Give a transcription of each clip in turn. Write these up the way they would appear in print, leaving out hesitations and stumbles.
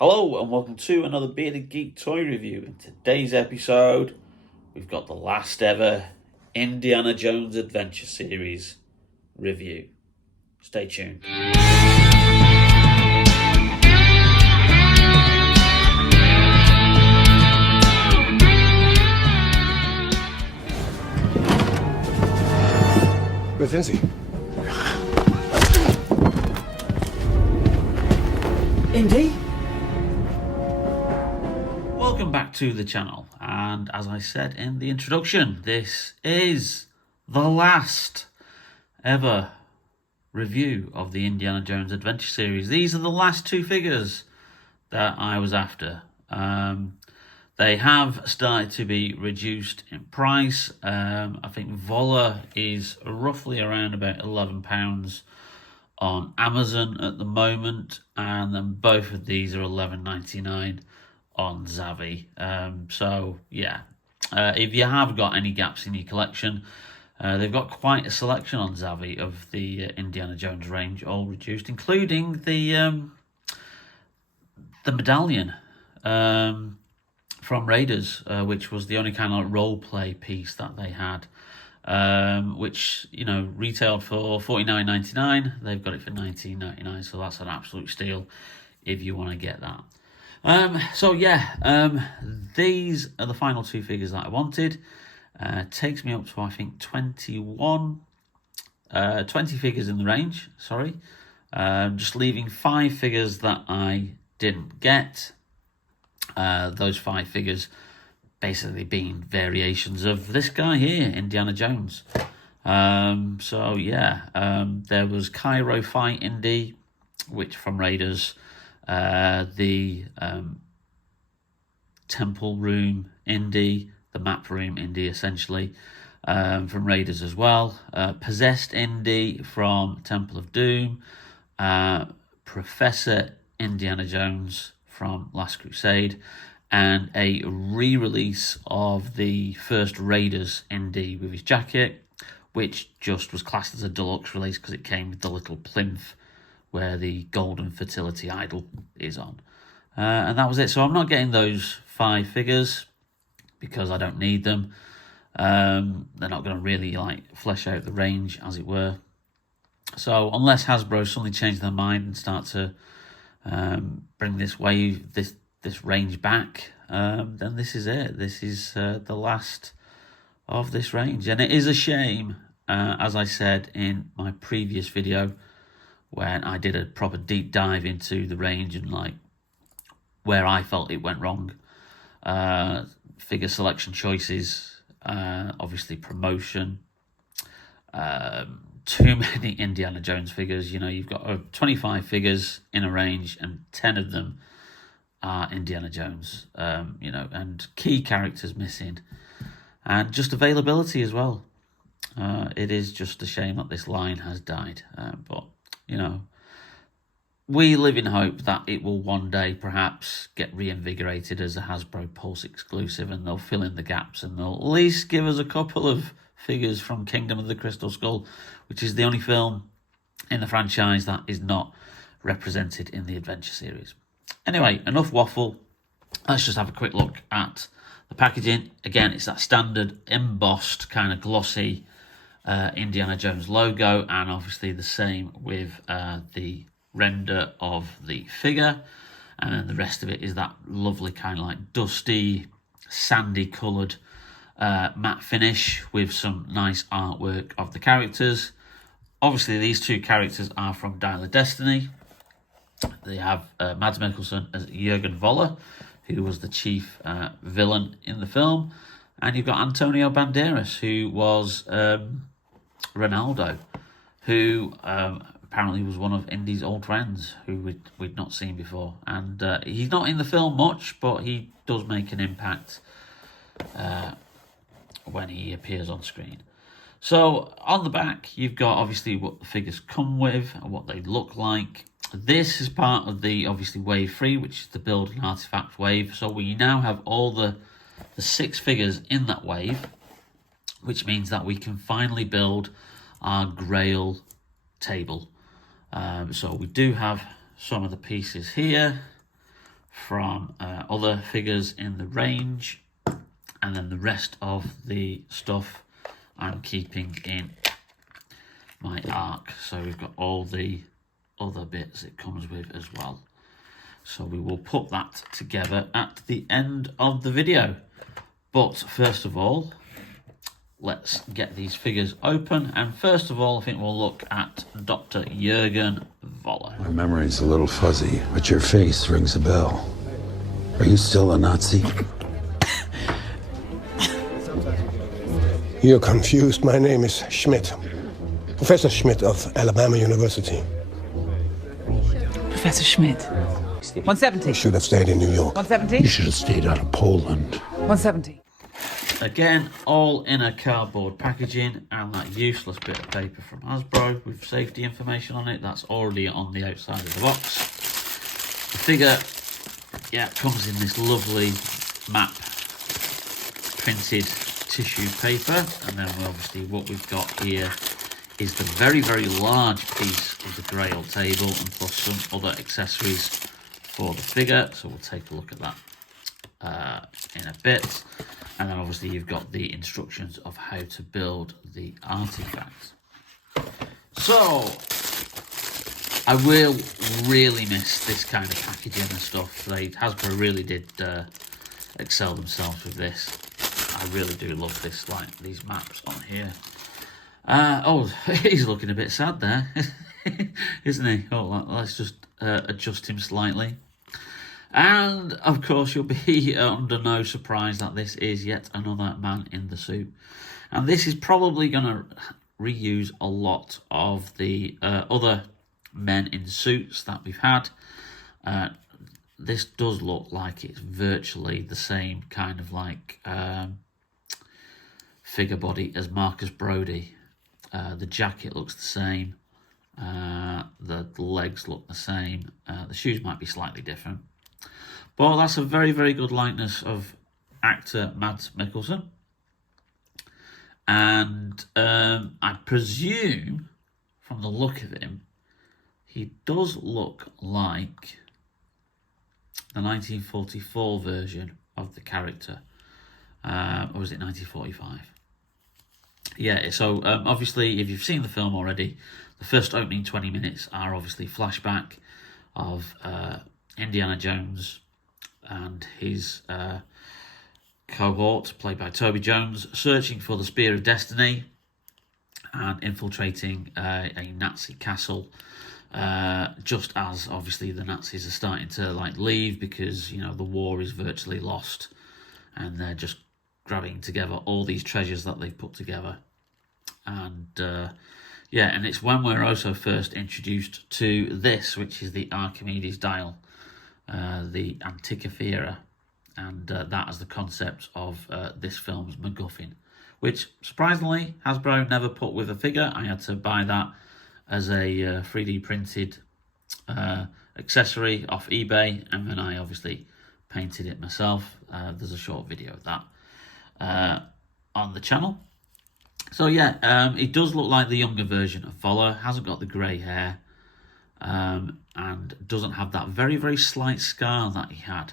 Hello and welcome to another Bearded Geek toy review. In today's episode, we've got the last ever Indiana Jones Adventure Series review. Stay tuned. Where is he? Indy? Welcome back to the channel, and as I said in the introduction, this is the last ever review of the Indiana Jones Adventure Series. These are the last two figures that I was after. They have started to be reduced in price. I think Voller is roughly around about £11 on Amazon at the moment, and then both of these are $11.99 on Zavvi. So yeah, if you have got any gaps in your collection, they've got quite a selection on Zavvi of the Indiana Jones range, all reduced, including the medallion from Raiders, which was the only kind of role play piece that they had, which retailed for $49.99. They've got it for $19.99, so that's an absolute steal if you want to get that. These are the final two figures that I wanted. Takes me up to, I think, 20 figures in the range, sorry. Just leaving 5 figures that I didn't get. Those 5 figures basically being variations of this guy here, Indiana Jones. There was Cairo Fight Indy, which from Raiders, the Temple Room Indy, the Map Room Indy, essentially, from Raiders as well. Possessed Indy from Temple of Doom. Professor Indiana Jones from Last Crusade. And a re-release of the first Raiders Indy with his jacket, which just was classed as a deluxe release because it came with the little plinth where the golden fertility idol is on. And that was it. So I'm not getting those 5 figures because I don't need them. They're not going to really flesh out the range, as it were. So unless Hasbro suddenly change their mind and start to bring this range back, then this is it. This is the last of this range. And it is a shame, as I said in my previous video, when I did a proper deep dive into the range and where I felt it went wrong. Figure selection choices, obviously promotion, too many Indiana Jones figures. You've got 25 figures in a range and 10 of them are Indiana Jones, and key characters missing, and just availability as well. It is just a shame that this line has died, but we live in hope that it will one day perhaps get reinvigorated as a Hasbro Pulse exclusive, and they'll fill in the gaps and they'll at least give us a couple of figures from Kingdom of the Crystal Skull, which is the only film in the franchise that is not represented in the Adventure series. Anyway, enough waffle. Let's just have a quick look at the packaging. Again, it's that standard embossed kind of glossy Indiana Jones logo, and obviously the same with the render of the figure, and the rest of it is that lovely kind of dusty, sandy coloured matte finish with some nice artwork of the characters. Obviously, these two characters are from Dial of Destiny. They have Mads Mikkelsen as Jurgen Voller, who was the chief villain in the film, and you've got Antonio Banderas, who was Renaldo, who apparently was one of Indy's old friends who we'd not seen before. And he's not in the film much, but he does make an impact when he appears on screen. So on the back, you've got obviously what the figures come with and what they look like. This is part of the obviously wave 3, which is the build an artifact wave. So we now have all the 6 figures in that wave, which means that we can finally build our Grail table. So we do have some of the pieces here from other figures in the range, and then the rest of the stuff I'm keeping in my arc. So we've got all the other bits it comes with as well. So we will put that together at the end of the video. But first of all, let's get these figures open. And first of all, I think we'll look at Dr. Jurgen Voller. My memory's a little fuzzy, but your face rings a bell. Are you still a Nazi? You're confused. My name is Schmidt. Professor Schmidt of Alabama University. Professor Schmidt. 170. You should have stayed in New York. 170. You should have stayed out of Poland. 170. Again, all in a cardboard packaging, and that useless bit of paper from Hasbro with safety information on it. That's already on the outside of the box. The figure, yeah, comes in this lovely map printed tissue paper, and then obviously what we've got here is the very, very large piece of the Grail table, and plus some other accessories for the figure. So we'll take a look at that in a bit. And then obviously you've got the instructions of how to build the artifact. So I will really miss this kind of packaging and stuff. Hasbro really did excel themselves with this. I really do love this, like these maps on here. Oh, he's looking a bit sad there, isn't he? Oh, let's just adjust him slightly. And of course, you'll be under no surprise that this is yet another man in the suit. And this is probably going to reuse a lot of the other men in suits that we've had. This does look like it's virtually the same kind of like figure body as Marcus Brody. The jacket looks the same. The legs look the same. The shoes might be slightly different. But that's a very, very good likeness of actor Mads Mikkelsen. And I presume, from the look of him, he does look like the 1944 version of the character. Or was it 1945? Yeah, so obviously, if you've seen the film already, the first opening 20 minutes are obviously flashback of Indiana Jones and his cohort, played by Toby Jones, searching for the Spear of Destiny and infiltrating a Nazi castle, just as obviously the Nazis are starting to like leave because, you know, the war is virtually lost, and they're just grabbing together all these treasures that they've put together. And yeah, and it's when we're also first introduced to this, which is the Archimedes dial, the Antikythera, and that is the concept of this film's MacGuffin, which surprisingly Hasbro never put with a figure. I had to buy that as a 3D printed accessory off eBay, and then I obviously painted it myself. There's a short video of that on the channel. So yeah, it does look like the younger version of Voller. Hasn't got the grey hair, and doesn't have that very, very slight scar that he had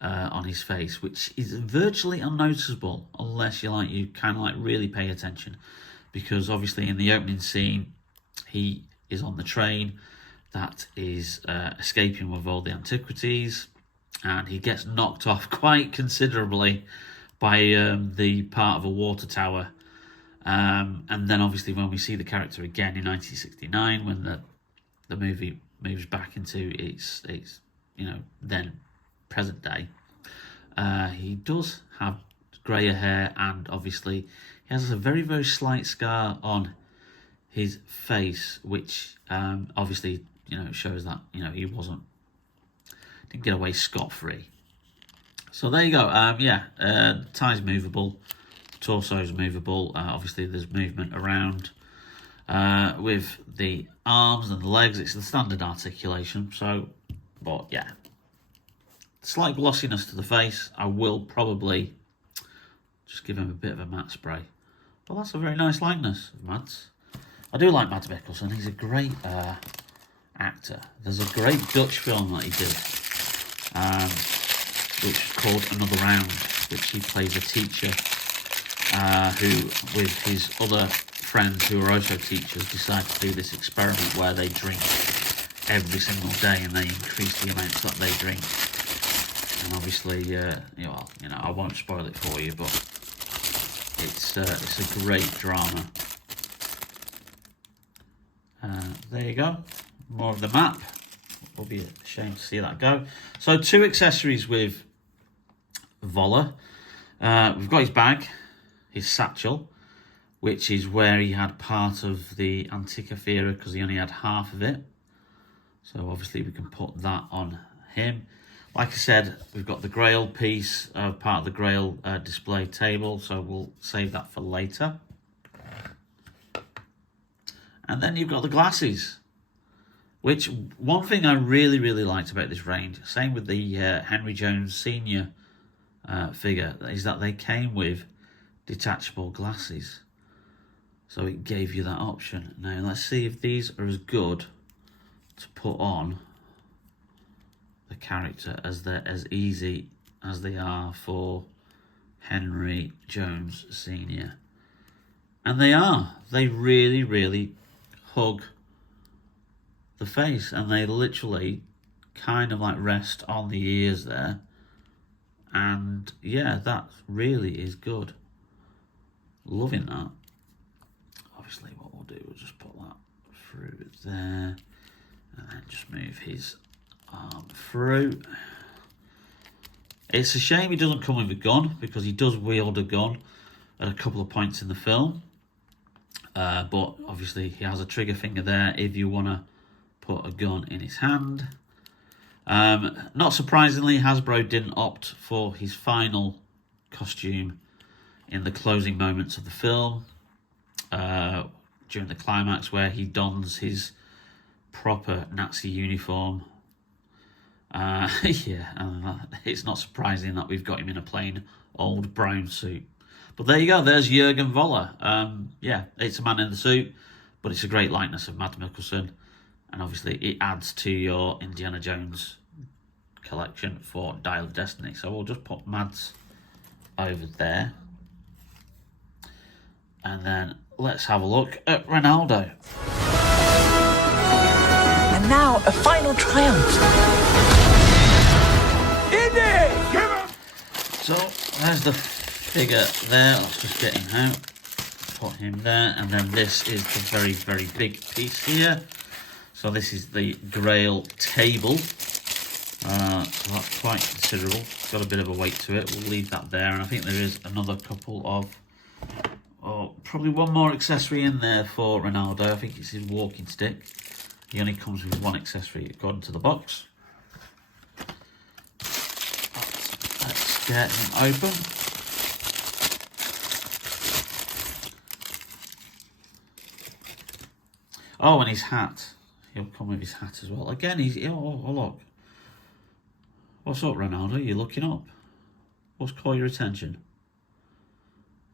on his face, which is virtually unnoticeable unless you kind of really pay attention, because obviously in the opening scene he is on the train that is escaping with all the antiquities, and he gets knocked off quite considerably by the part of a water tower. And then obviously when we see the character again in 1969, when the movie moves back into its you know, then present day, he does have greyer hair, and obviously he has a very, very slight scar on his face, which obviously, you know, shows that, you know, he didn't get away scot-free. So there you go. Yeah, the tie's movable, the torso's movable. Obviously there's movement around with the arms and the legs. It's the standard articulation. So, but yeah, slight glossiness to the face. I will probably just give him a bit of a matte spray. Well, that's a very nice likeness of Mads. I do like Mads Mikkelsen. He's a great actor. There's a great Dutch film that he did. called Another Round, which he plays a teacher who, with his other friends who are also teachers, decide to do this experiment where they drink every single day and they increase the amounts that they drink. And obviously, I won't spoil it for you, but it's a great drama. There you go, more of the map. Will be a shame to see that go. So 2 accessories with Voller. We've got his bag, his satchel, which is where he had part of the Antikythera because he only had half of it. So obviously we can put that on him. Like I said, we've got the Grail piece, part of the Grail display table, so we'll save that for later. And then you've got the glasses, which one thing I really, really liked about this range, same with the Henry Jones Sr. Figure, is that they came with detachable glasses. So it gave you that option. Now let's see if these are as good to put on the character as they're as easy as they are for Henry Jones Sr. And they are. They really, really hug the face, and they literally kind of like rest on the ears there. And yeah, that really is good. Loving that. Obviously what we'll do, we'll just put that through there and then just move his arm through. It's a shame he doesn't come with a gun, because he does wield a gun at a couple of points in the film. But obviously he has a trigger finger there if you want to put a gun in his hand. Not surprisingly, Hasbro didn't opt for his final costume in the closing moments of the film, during the climax where he dons his proper Nazi uniform. It's not surprising that we've got him in a plain old brown suit. But there you go, there's Jurgen Voller. It's a man in the suit, but it's a great likeness of Mads Mikkelsen. And obviously it adds to your Indiana Jones collection for Dial of Destiny. So we'll just put Mads over there. And then let's have a look at Renaldo. And now a final triumph. So there's the figure there. Let's just get him out. Put him there. And then this is the very, very big piece here. So this is the Grail table. So that's quite considerable. It's got a bit of a weight to it. We'll leave that there. And I think there is another couple of, probably one more accessory in there for Renaldo. I think it's his walking stick. He only comes with one accessory according to the box. Let's get him open. Oh, and his hat. He'll come with his hat as well. Again, look. What's up, Renaldo? You looking up? What's caught your attention?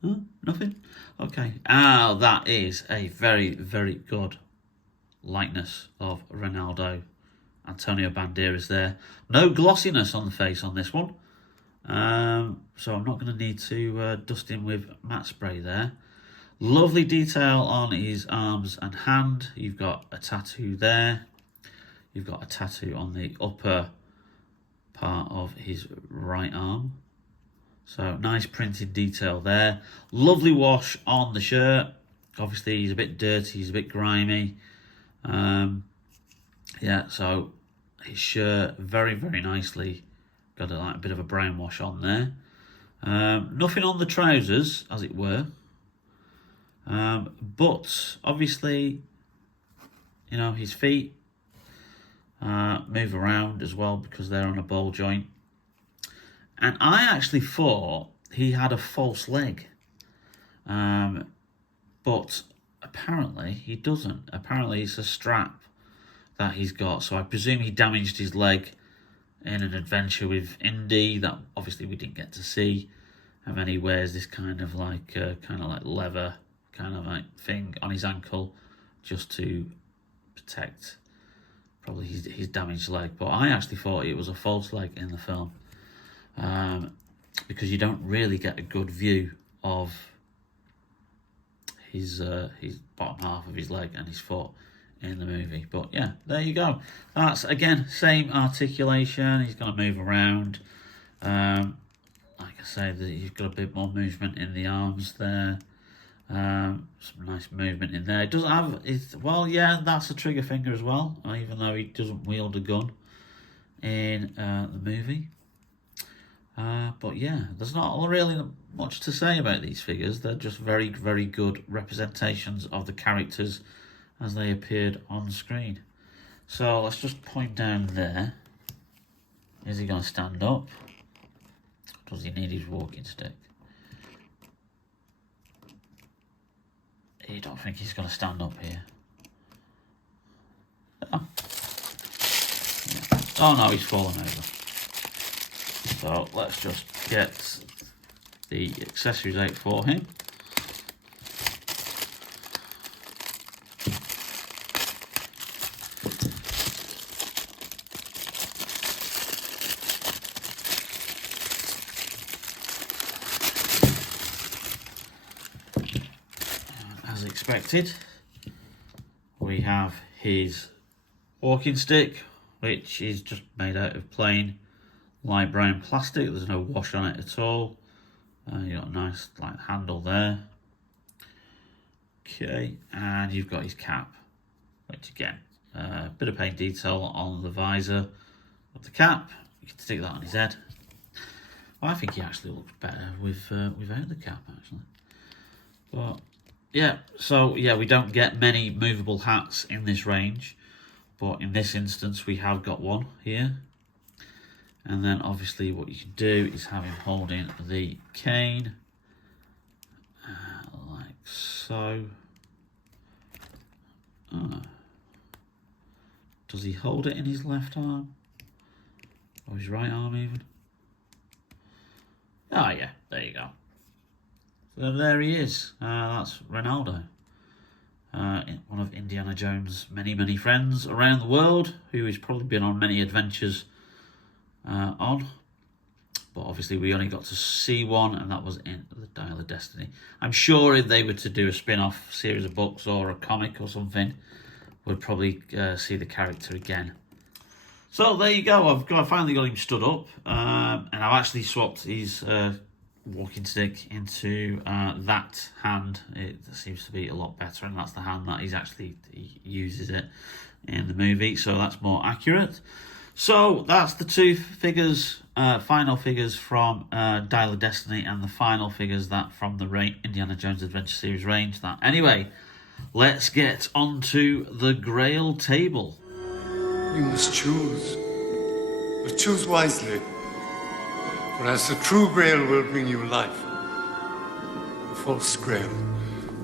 Huh? Nothing? Okay. That is a very, very good likeness of Renaldo. Antonio Banderas there. No glossiness on the face on this one. So I'm not going to need to dust him with matte spray there. Lovely detail on his arms and hand. You've got a tattoo there. You've got a tattoo on the upper part of his right arm. So nice printed detail there. Lovely wash on the shirt. Obviously he's a bit dirty, he's a bit grimy. So his shirt very, very nicely got a bit of a brown wash on there. Nothing on the trousers, as it were. But obviously, his feet move around as well because they're on a ball joint. And I actually thought he had a false leg. But apparently he doesn't. Apparently it's a strap that he's got. So I presume he damaged his leg in an adventure with Indy that obviously we didn't get to see. And then he wears this kind of like leather kind of like thing on his ankle just to protect probably his damaged leg. But I actually thought it was a false leg in the film. because you don't really get a good view of his bottom half of his leg and his foot in the movie. But yeah, there you go. That's, again, same articulation. He's going to move around. Like I say, you've got a bit more movement in the arms there. Some nice movement in there. It doesn't have, well, yeah, that's a trigger finger as well, even though he doesn't wield a gun in the movie. But yeah, there's not really much to say about these figures. They're just very, very good representations of the characters as they appeared on screen. So let's just point down there. Is he going to stand up? Does he need his walking stick? I don't think he's going to stand up here. Oh, yeah. Oh no, he's fallen over. So let's just get the accessories out for him. As expected, we have his walking stick, which is just made out of plain light brown plastic. There's no wash on it at all. You got a nice like handle there. Okay, and you've got his cap, which again, a bit of paint detail on the visor of the cap. You can stick that on his head. I think he actually looks better without the cap, actually. But yeah, so yeah, we don't get many movable hats in this range, but in this instance we have got one here. And then obviously what you can do is have him holding the cane, like so. Does he hold it in his left arm? Or his right arm even? Oh yeah, there you go. So there he is. That's Renaldo. One of Indiana Jones' many, many friends around the world, who has probably been on many adventures but obviously we only got to see one, and that was in the Dial of Destiny. I'm sure if they were to do a spin-off series of books or a comic or something, we'd probably see the character again. So there you go. I finally got him stood up, and I've actually swapped his walking stick into that hand. It seems to be a lot better, and that's the hand that he uses it in the movie, so that's more accurate. So that's the two figures, final figures from Dial of Destiny, and the final figures that from the Indiana Jones Adventure Series range. Anyway, let's get onto the Grail table. You must choose, but choose wisely. For as the true Grail will bring you life, the false Grail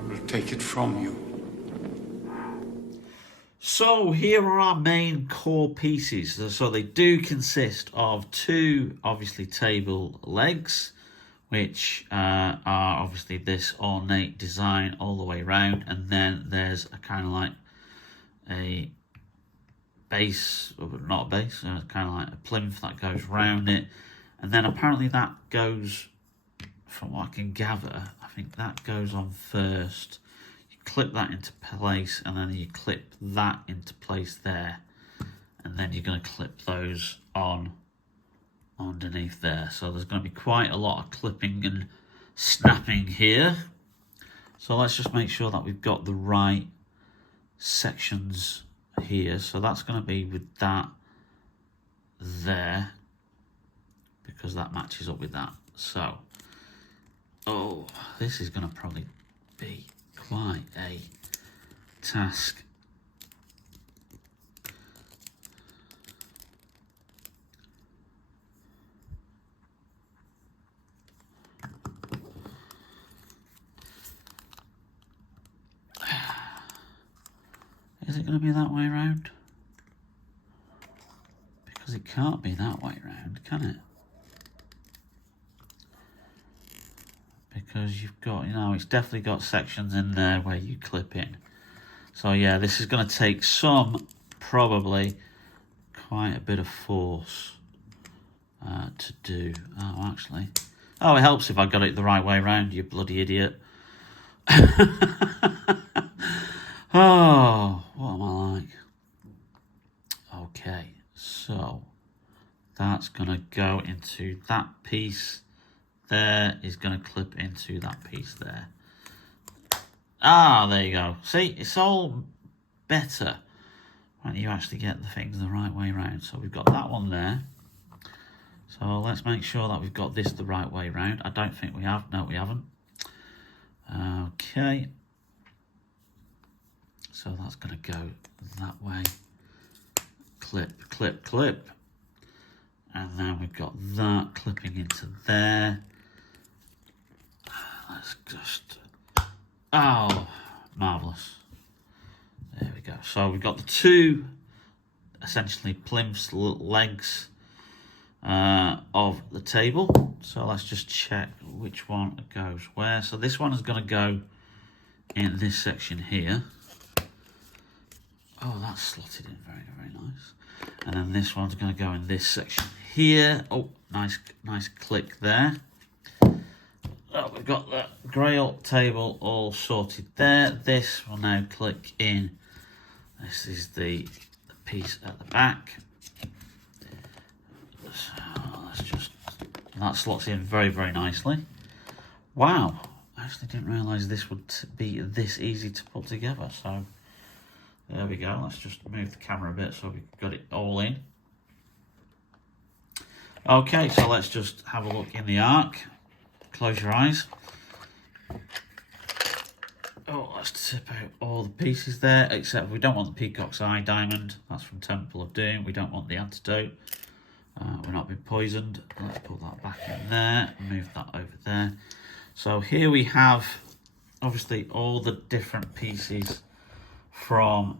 will take it from you. So here are our main core pieces. So they do consist of two, obviously, table legs, which are obviously this ornate design all the way around. And then there's a kind of like a base, not a base, kind of like a plinth that goes round it. And then apparently that goes, from what I can gather, I think that goes on first. Clip that into place, and then you clip that into place there, and then you're going to clip those on underneath there. So there's going to be quite a lot of clipping and snapping here. So let's just make sure that we've got the right sections here. So that's going to be with that there, because that matches up with that. So, oh, this is going to probably be quite a task. Is it going to be that way around? Because it can't be that way around, can it? Because you've got, it's definitely got sections in there where you clip in. So yeah, this is going to take probably quite a bit of force to do. Oh, actually. Oh, it helps if I got it the right way around, you bloody idiot. Oh, what am I like? Okay, so that's going to go into that piece there, is going to clip into that piece there. Ah, there you go. See, it's all better when you actually get the things the right way around. So we've got that one there. So let's make sure that we've got this the right way around. I don't think we have. No, we haven't. Okay. So that's going to go that way. Clip, clip, clip. And then we've got that clipping into there. Let's just... Oh, marvellous. There we go. So we've got the two, essentially, plinths, legs of the table. So let's just check which one goes where. So this one is going to go in this section here. Oh, that's slotted in very, very nice. And then this one's going to go in this section here. Oh, nice click there. Oh, we've got the Grail table all sorted there. This will now click in. This is the piece at the back. So let's just... That slots in very, very nicely. Wow. I actually didn't realise this would be this easy to put together. So... There we go. Let's just move the camera a bit so we've got it all in. Okay, so let's just have a look in the arc. Close your eyes. Oh, let's tip out all the pieces there, except we don't want the Peacock's Eye diamond. That's from Temple of Doom. We don't want the antidote. We're not being poisoned. Let's put that back in there. Move that over there. So here we have, obviously, all the different pieces from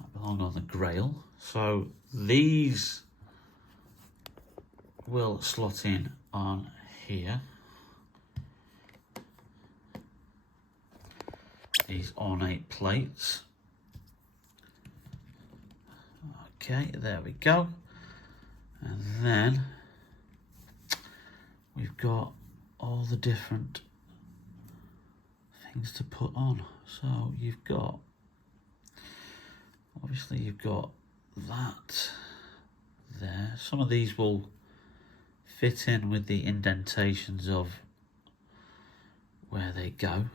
that belong on the Grail. So these will slot in on here. These ornate plates. Okay, there we go. And then we've got all the different things to put on. So you've got, obviously you've got that there. Some of these will fit in with the indentations of where they go.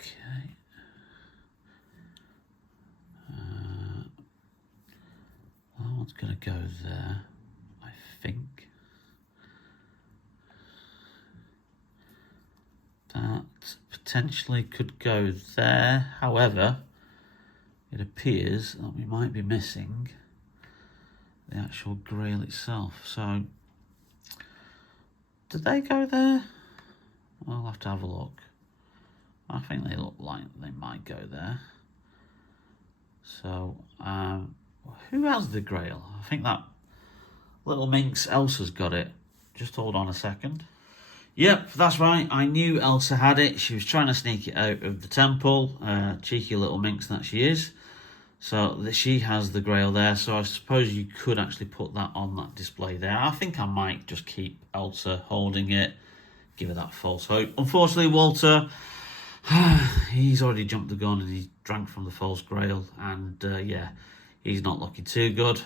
Okay. That one's going to go there, I think. That potentially could go there. However, it appears that we might be missing the actual Grail itself. So, did they go there? I'll have to have a look. I think they look like they might go there. So, who has the Grail? I think that little minx Elsa's got it. Just hold on a second. Yep, that's right. I knew Elsa had it. She was trying to sneak it out of the temple. Cheeky little minx that she is. So she has the Grail there. So I suppose you could actually put that on that display there. I think I might just keep Elsa holding it. Give her that false hope. Unfortunately, Walter, he's already jumped the gun and he's drank from the false Grail. And yeah, he's not looking too good.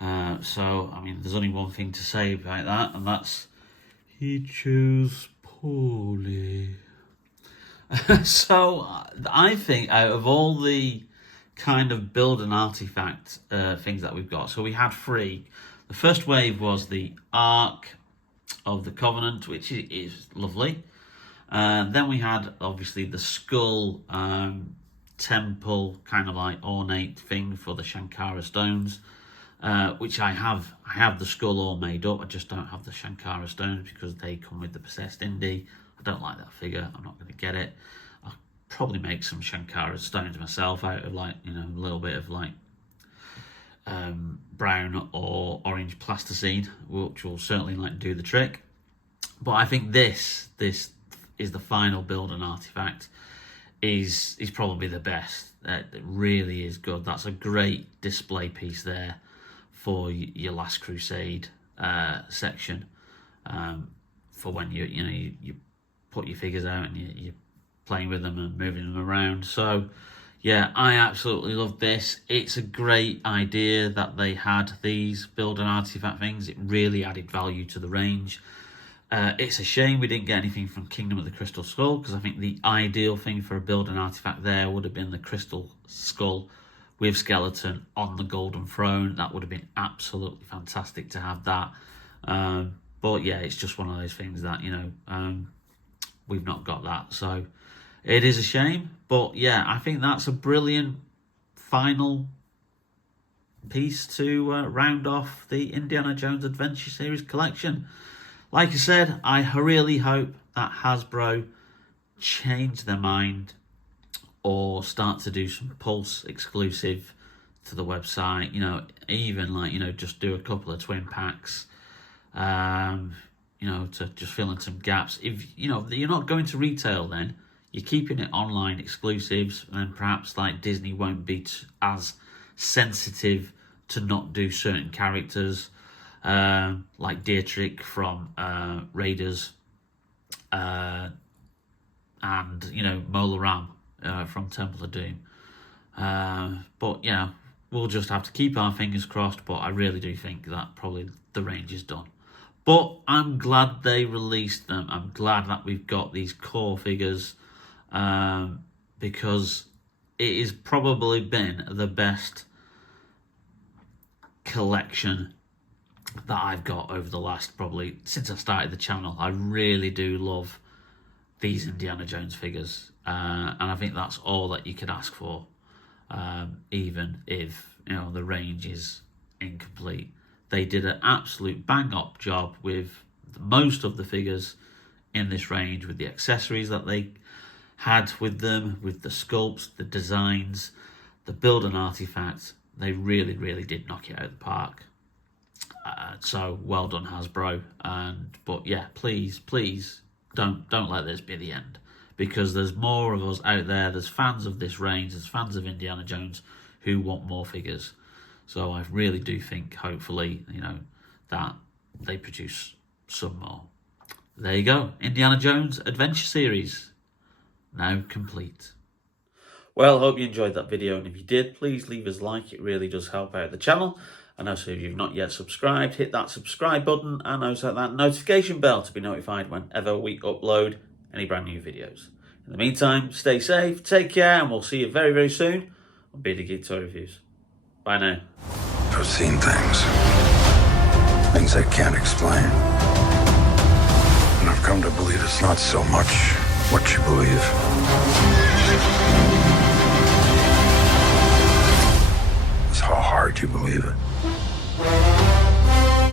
So, I mean, there's only one thing to say about that, and that's he chose poorly. So, I think out of all the kind of build an artifact things that we've got, so we had three. The first wave was the Ark of the Covenant, which is lovely. Then we had, obviously, the Skull temple, kind of like ornate thing for the Shankara stones. Which I have the skull all made up. I just don't have the Shankara stones because they come with the possessed indie. I don't like that figure. I'm not going to get it. I'll probably make some Shankara stones myself out of, like, you know, a little bit of like brown or orange plasticine, which will certainly like do the trick. But I think this is the final build and artifact is probably the best. It really is good. That's a great display piece there for your Last Crusade section, for when you put your figures out and you're playing with them and moving them around. So yeah, I absolutely love this. It's a great idea that they had these build and artifact things. It really added value to the range. It's a shame we didn't get anything from Kingdom of the Crystal Skull, because I think the ideal thing for a build and artifact there would have been the Crystal Skull with Skeleton on the Golden Throne. That would have been absolutely fantastic to have that. But yeah, it's just one of those things that, we've not got that. So it is a shame. But yeah, I think that's a brilliant final piece to round off the Indiana Jones Adventure Series collection. Like I said, I really hope that Hasbro change their mind or start to do some Pulse exclusive to the website. Even just do a couple of twin packs, to just fill in some gaps. If you're not going to retail, then you're keeping it online exclusives, and perhaps like Disney won't be as sensitive to not do certain characters. Like Dietrich from Raiders, and Mola Ram from Temple of Doom. But yeah, we'll just have to keep our fingers crossed. But I really do think that probably the range is done. But I'm glad they released them. I'm glad that we've got these core figures, because it has probably been the best collection that I've got over the last, probably since I started the channel. I really do love these Indiana Jones figures, and I think that's all that you could ask for, even if the range is incomplete. They did an absolute bang up job with most of the figures in this range, with the accessories that they had with them, with the sculpts, the designs, the build and artifacts. They really, really did knock it out of the park. So well done, Hasbro. But yeah, please don't let this be the end, because there's more of us out there. There's fans of this range, there's fans of Indiana Jones who want more figures. So I really do think, hopefully, that they produce some more. There you go, Indiana Jones Adventure Series, now complete. Well, I hope you enjoyed that video, and if you did, please leave us a like. It really does help out the channel. And also, if you've not yet subscribed, hit that subscribe button, and also that notification bell to be notified whenever we upload any brand new videos. In the meantime, stay safe, take care, and we'll see you very, very soon on Bearded Geek Toy Reviews. Bye now. I've seen things I can't explain. And I've come to believe it's not so much what you believe.